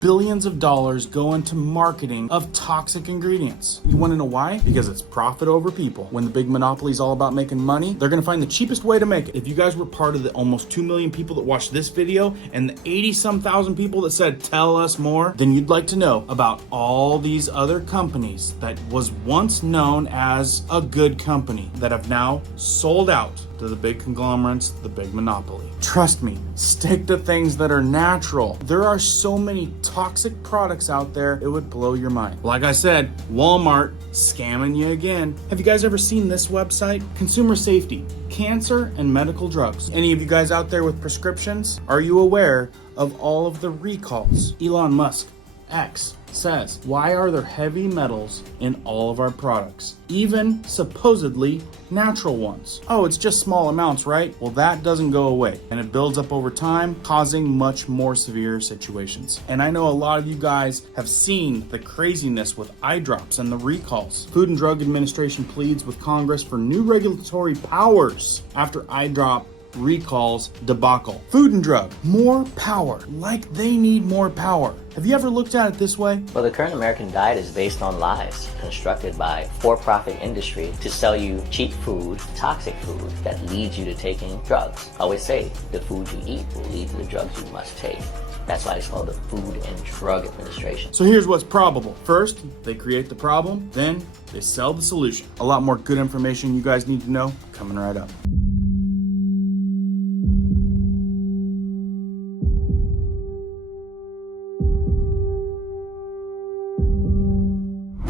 Billions of dollars go into marketing of toxic ingredients. You want to know why? Because it's profit over people. When the big monopoly is all about making money, they're going to find the cheapest way to make it. If you guys were part of the almost 2 million people that watched this video and the 80-some thousand people that said, tell us more, then you'd like to know about all these other companies that was once known as a good company that have now sold out to the big conglomerates, the big monopoly. Trust me, stick to things that are natural. There are so many toxic products out there, it would blow your mind. Like I said, Walmart scamming you again. Have you guys ever seen this website? Consumer safety, cancer, and medical drugs. Any of you guys out there with prescriptions? Are you aware of all of the recalls? Elon Musk, X, says, why are there heavy metals in all of our products? Even supposedly natural ones. Oh, it's just small amounts, right? Well, that doesn't go away and it builds up over time, causing much more severe situations. And I know a lot of you guys have seen the craziness with eye drops and the recalls. Food and Drug Administration pleads with Congress for new regulatory powers after eye drop recalls debacle. Food and Drug, more power, like they need more power. Have you ever looked at it this way? Well, the current American diet is based on lies constructed by for-profit industry to sell you cheap food, toxic food that leads you to taking drugs. I always say the food you eat will lead to the drugs you must take. That's why it's called the Food and Drug Administration. So here's what's probable. First, they create the problem, then they sell the solution. A lot more good information you guys need to know coming right up.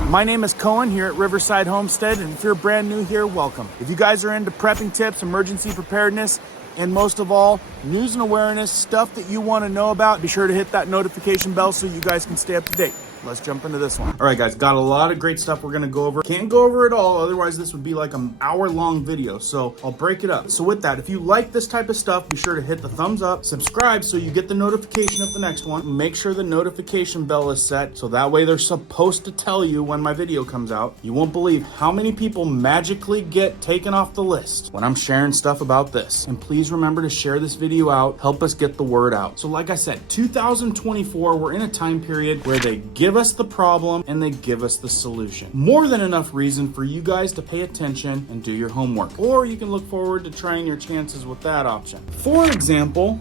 My name is Cohen here at Riverside Homestead, and if you're brand new here, welcome. If you guys are into prepping tips, emergency preparedness, and most of all, news and awareness, stuff that you want to know about, be sure to hit that notification bell so you guys can stay up to date. Let's jump into this one. All right, guys, got a lot of great stuff we're gonna go over. Can't go over it all, otherwise this would be like an hour-long video, so I'll break it up. So with that, if you like this type of stuff, be sure to hit the thumbs up, subscribe so you get the notification of the next one. Make sure the notification bell is set, so that way they're supposed to tell you when my video comes out. You won't believe how many people magically get taken off the list when I'm sharing stuff about this. And please remember to share this video out, help us get the word out. So like I said, 2024, we're in a time period where they give us the problem and they give us the solution. More than enough reason for you guys to pay attention and do your homework. Or you can look forward to trying your chances with that option. For example,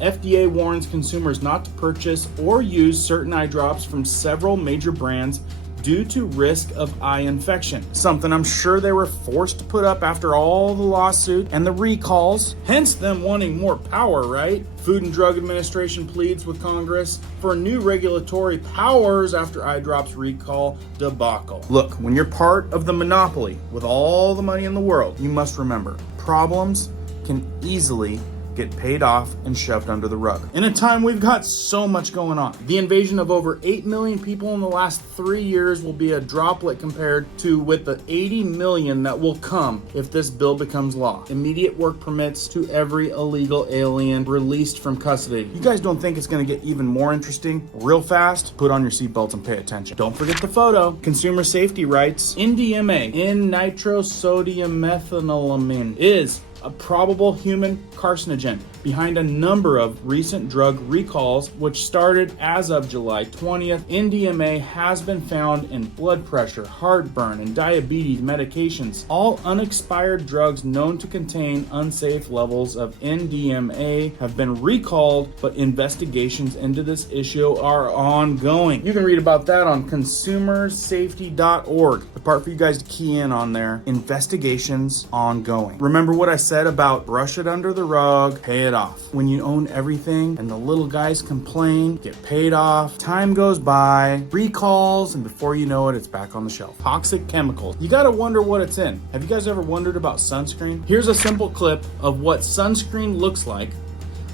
FDA warns consumers not to purchase or use certain eye drops from several major brands due to risk of eye infection. Something I'm sure they were forced to put up after all the lawsuit and the recalls, hence them wanting more power, right? Food and Drug Administration pleads with Congress for new regulatory powers after eye drops recall debacle. Look, when you're part of the monopoly with all the money in the world, you must remember, problems can easily get paid off and shoved under the rug. In a time we've got so much going on. The invasion of over 8 million people in the last 3 years will be a droplet compared to with the 80 million that will come if this bill becomes law. Immediate work permits to every illegal alien released from custody. You guys don't think it's gonna get even more interesting real fast? Put on your seatbelts and pay attention. Don't forget the photo. Consumer Safety writes, NDMA, N-nitrosodium methanolamine, is a probable human carcinogen behind a number of recent drug recalls, which started as of July 20th. NDMA has been found in blood pressure, heartburn, and diabetes medications, all unexpired drugs known to contain unsafe levels of NDMA have been recalled, but investigations into this issue are ongoing. You can read about that on consumersafety.org. The part for you guys to key in on there, investigations ongoing. Remember what I said about brush it under the rug, pay it off. When you own everything and the little guys complain, get paid off, time goes by, recalls, and before you know it, it's back on the shelf. Toxic chemicals. You gotta wonder what it's in. Have you guys ever wondered about sunscreen? Here's a simple clip of what sunscreen looks like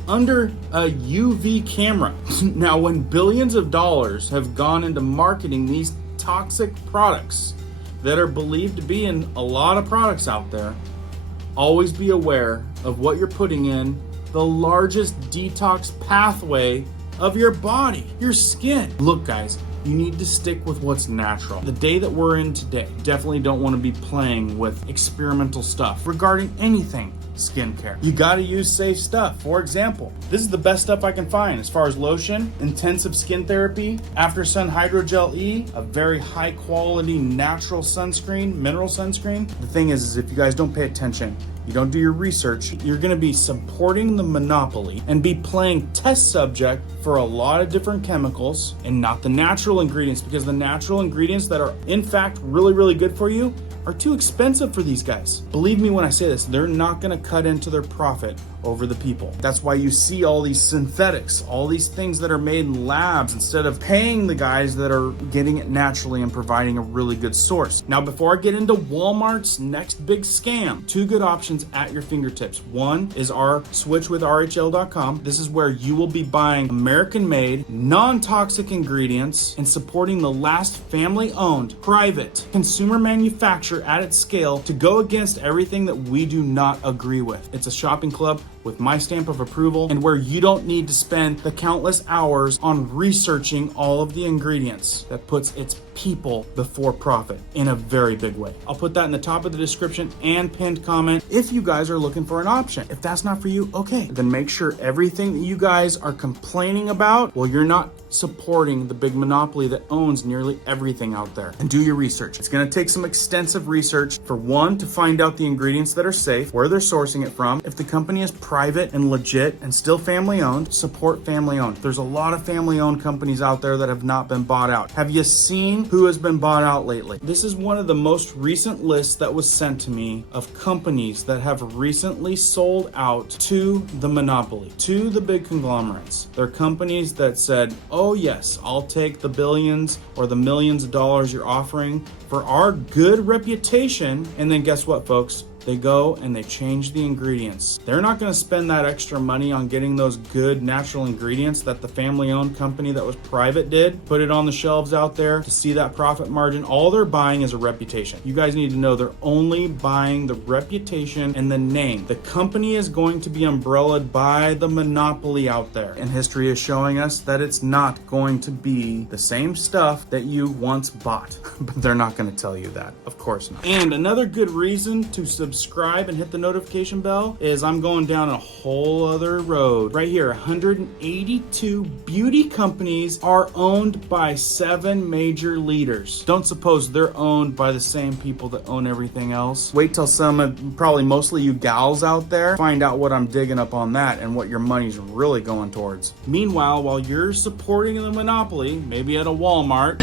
under a UV camera. Now, when billions of dollars have gone into marketing these toxic products that are believed to be in a lot of products out there, always be aware of what you're putting in the largest detox pathway of your body, your skin. Look, guys, you need to stick with what's natural. The day that we're in today, definitely don't want to be playing with experimental stuff regarding anything. skincare. You gotta use safe stuff. For example, this is the best stuff I can find as far as lotion, intensive skin therapy, after sun hydrogel E, a very high quality natural sunscreen, mineral sunscreen. The thing is if you guys don't pay attention, you don't do your research, you're gonna be supporting the monopoly and be playing test subject for a lot of different chemicals and not the natural ingredients, because the natural ingredients that are in fact really good for you are too expensive for these guys. Believe me when I say this, they're not gonna cut into their profit over the people. That's why you see all these synthetics, all these things that are made in labs instead of paying the guys that are getting it naturally and providing a really good source. Now, before I get into Walmart's next big scam, two good options at your fingertips. One is our switch with RHL.com. This is where you will be buying American-made, non-toxic ingredients and supporting the last family-owned, private, consumer manufacturer at its scale to go against everything that we do not agree with. It's a shopping club with my stamp of approval, and where you don't need to spend the countless hours on researching all of the ingredients, that puts its people before profit in a very big way. I'll put that in the top of the description and pinned comment if you guys are looking for an option. If that's not for you, okay, then make sure everything that you guys are complaining about, well, you're not supporting the big monopoly that owns nearly everything out there. And do your research. It's going to take some extensive research, for one, to find out the ingredients that are safe, where they're sourcing it from. If the company is private and legit and still family owned, support family owned. There's a lot of family owned companies out there that have not been bought out. Have you seen who has been bought out lately? This is one of the most recent lists that was sent to me of companies that have recently sold out to the monopoly, to the big conglomerates. They're companies that said, oh yes, I'll take the billions or the millions of dollars you're offering for our good reputation. And then guess what, folks? They go and they change the ingredients. They're not going to spend that extra money on getting those good natural ingredients that the family-owned company that was private did. Put it on the shelves out there to see that profit margin. All they're buying is a reputation. You guys need to know they're only buying the reputation and the name. The company is going to be umbrellaed by the monopoly out there. And history is showing us that it's not going to be the same stuff that you once bought. But they're not going to tell you that. Of course not. And another good reason to subscribe and hit the notification bell is I'm going down a whole other road. Right here, 182 beauty companies are owned by 7 major leaders. Don't suppose they're owned by the same people that own everything else. Wait till probably mostly you gals out there, find out what I'm digging up on that and what your money's really going towards. Meanwhile, while you're supporting the monopoly, maybe at a Walmart,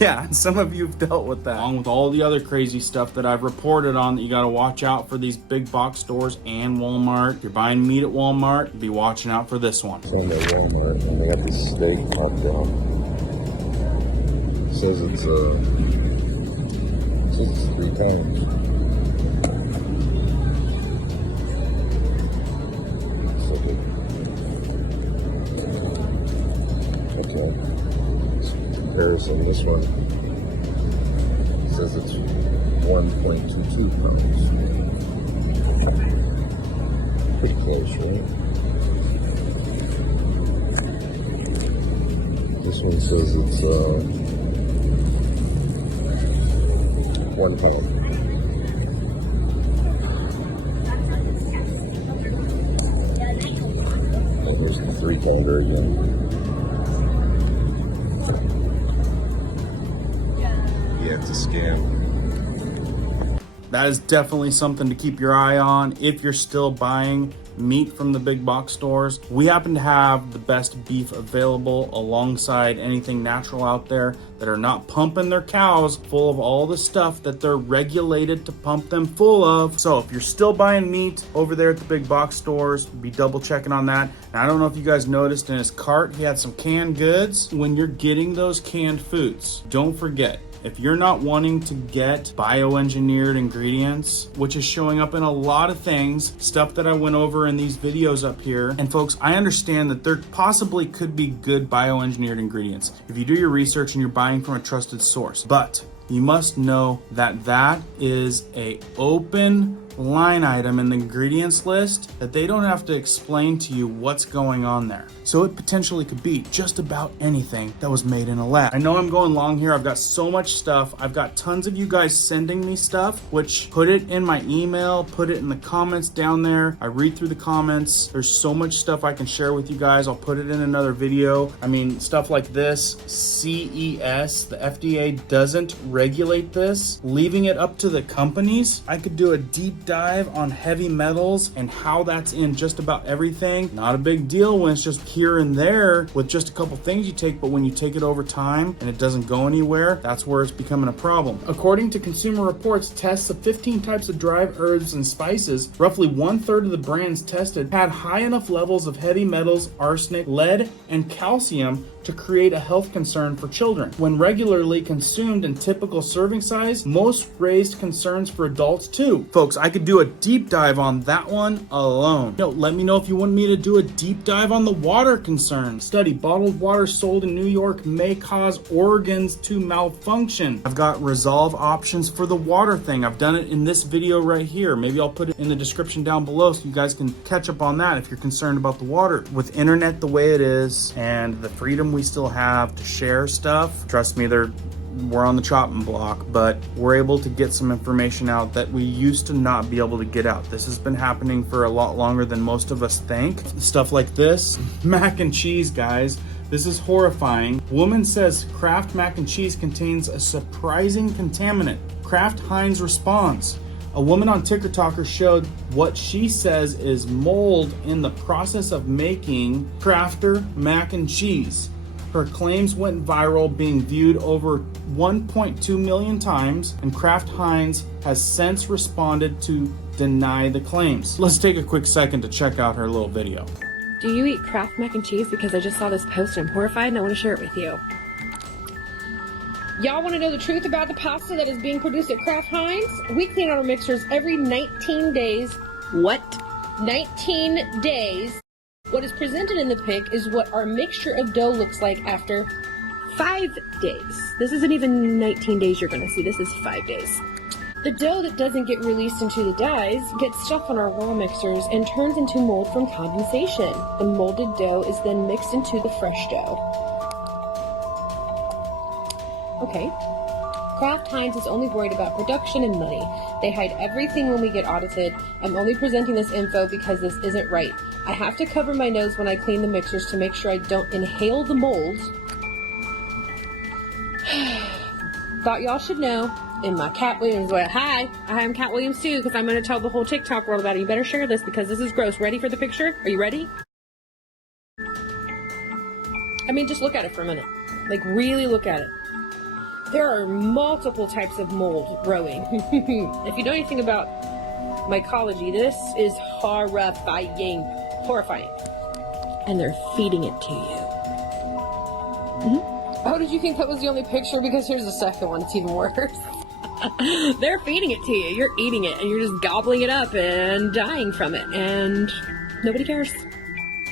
yeah, some of you have dealt with that, along with all the other crazy stuff that I've reported on that you got to watch out for these big box stores and Walmart. If you're buying meat at Walmart, be watching out for this one. It's on the Walmart, and they got this steak popped down. It says it's 3 pounds. So good. Okay. Comparison, this one says it's 1.22 pounds. Pretty close, right? This one says it's 1 pound. And here's the 3 pounder again. Yeah, it's a scam. That is definitely something to keep your eye on if you're still buying meat from the big box stores. We happen to have the best beef available alongside anything natural out there that are not pumping their cows full of all the stuff that they're regulated to pump them full of. So if you're still buying meat over there at the big box stores, be double checking on that. And I don't know if you guys noticed in his cart, he had some canned goods. When you're getting those canned foods, don't forget, if you're not wanting to get bioengineered ingredients, which is showing up in a lot of things, stuff that I went over in these videos up here. And folks, I understand that there possibly could be good bioengineered ingredients if you do your research and you're buying from a trusted source. But you must know that that is a open line item in the ingredients list that they don't have to explain to you what's going on there. So it potentially could be just about anything that was made in a lab. I know I'm going long here. I've got so much stuff. I've got tons of you guys sending me stuff, which put it in my email, put it in the comments down there. I read through the comments. There's so much stuff I can share with you guys. I'll put it in another video. I mean, stuff like this, CES, the FDA doesn't regulate this, leaving it up to the companies. I could do a deep dive on heavy metals and how that's in just about everything. Not a big deal when it's just here and there with just a couple things you take, but when you take it over time and it doesn't go anywhere, that's where it's becoming a problem. According to Consumer Reports, tests of 15 types of dried herbs and spices, roughly 1/3 of the brands tested had high enough levels of heavy metals, arsenic, lead, and calcium to create a health concern for children. When regularly consumed in typical serving size, most raised concerns for adults too. Folks, I could do a deep dive on that one alone. Let me know if you want me to do a deep dive on the water concerns. Study, bottled water sold in New York may cause organs to malfunction. I've got resolve options for the water thing. I've done it in this video right here. Maybe I'll put it in the description down below so you guys can catch up on that if you're concerned about the water. With internet the way it is and the freedom we still have to share stuff, trust me, we're on the chopping block, but we're able to get some information out that we used to not be able to get out. This has been happening for a lot longer than most of us think. Stuff like this, mac and cheese, guys. This is horrifying. Woman says Kraft mac and cheese contains a surprising contaminant. Kraft Heinz responds. A woman on TikToker showed what she says is mold in the process of making Crafter mac and cheese. Her claims went viral, being viewed over 1.2 million times, and Kraft Heinz has since responded to deny the claims. Let's take a quick second to check out her little video. Do you eat Kraft mac and cheese? Because I just saw this post and I'm horrified and I want to share it with you. Y'all want to know the truth about the pasta that is being produced at Kraft Heinz? We clean out our mixers every 19 days. What? 19 days. What is presented in the pic is what our mixture of dough looks like after 5 days. This isn't even 19 days you're going to see. This is 5 days. The dough that doesn't get released into the dyes gets stuck on our raw mixers and turns into mold from condensation. The molded dough is then mixed into the fresh dough. Okay. Kraft Heinz is only worried about production and money. They hide everything when we get audited. I'm only presenting this info because this isn't right. I have to cover my nose when I clean the mixers to make sure I don't inhale the mold. Thought y'all should know. In my Cat Williams way. Hi, I'm Cat Williams too, because I'm going to tell the whole TikTok world about it. You better share this because this is gross. Ready for the picture? Are you ready? I mean, just look at it for a minute. Like, really look at it. There are multiple types of mold growing. If you know anything about mycology, this is horrifying. Horrifying. And they're feeding it to you. Mm-hmm. Oh, did you think that was the only picture? Because here's the second one. It's even worse. They're feeding it to you. You're eating it, and you're just gobbling it up and dying from it. And nobody cares.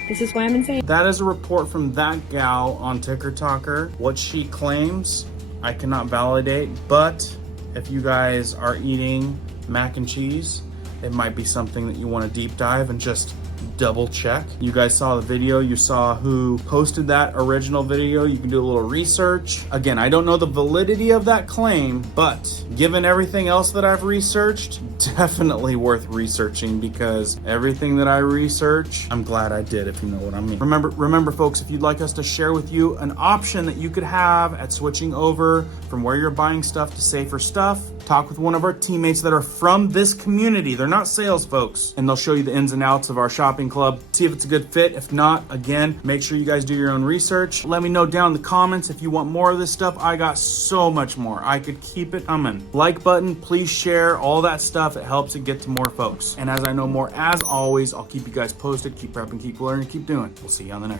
This is why I'm insane. That is a report from that gal on TikToker. What she claims, I cannot validate, but if you guys are eating mac and cheese, it might be something that you want to deep dive and just double check. You guys saw the video, you saw who posted that original video. You can do a little research. Again, I don't know the validity of that claim, but given everything else that I've researched, definitely worth researching, because everything that I research, I'm glad I did, if you know what I mean. Remember folks, if you'd like us to share with you an option that you could have at switching over from where you're buying stuff to safer stuff, talk with one of our teammates that are from this community. They're not sales folks, and they'll show you the ins and outs of our shopping club. See if it's a good fit. If not, again, make sure you guys do your own research. Let me know down in the comments if you want more of this stuff. I got so much more. I could keep it coming. Like button, please share all that stuff. It helps it get to more folks. And as I know more, as always, I'll keep you guys posted. Keep prepping, keep learning, keep doing. We'll see you on the next.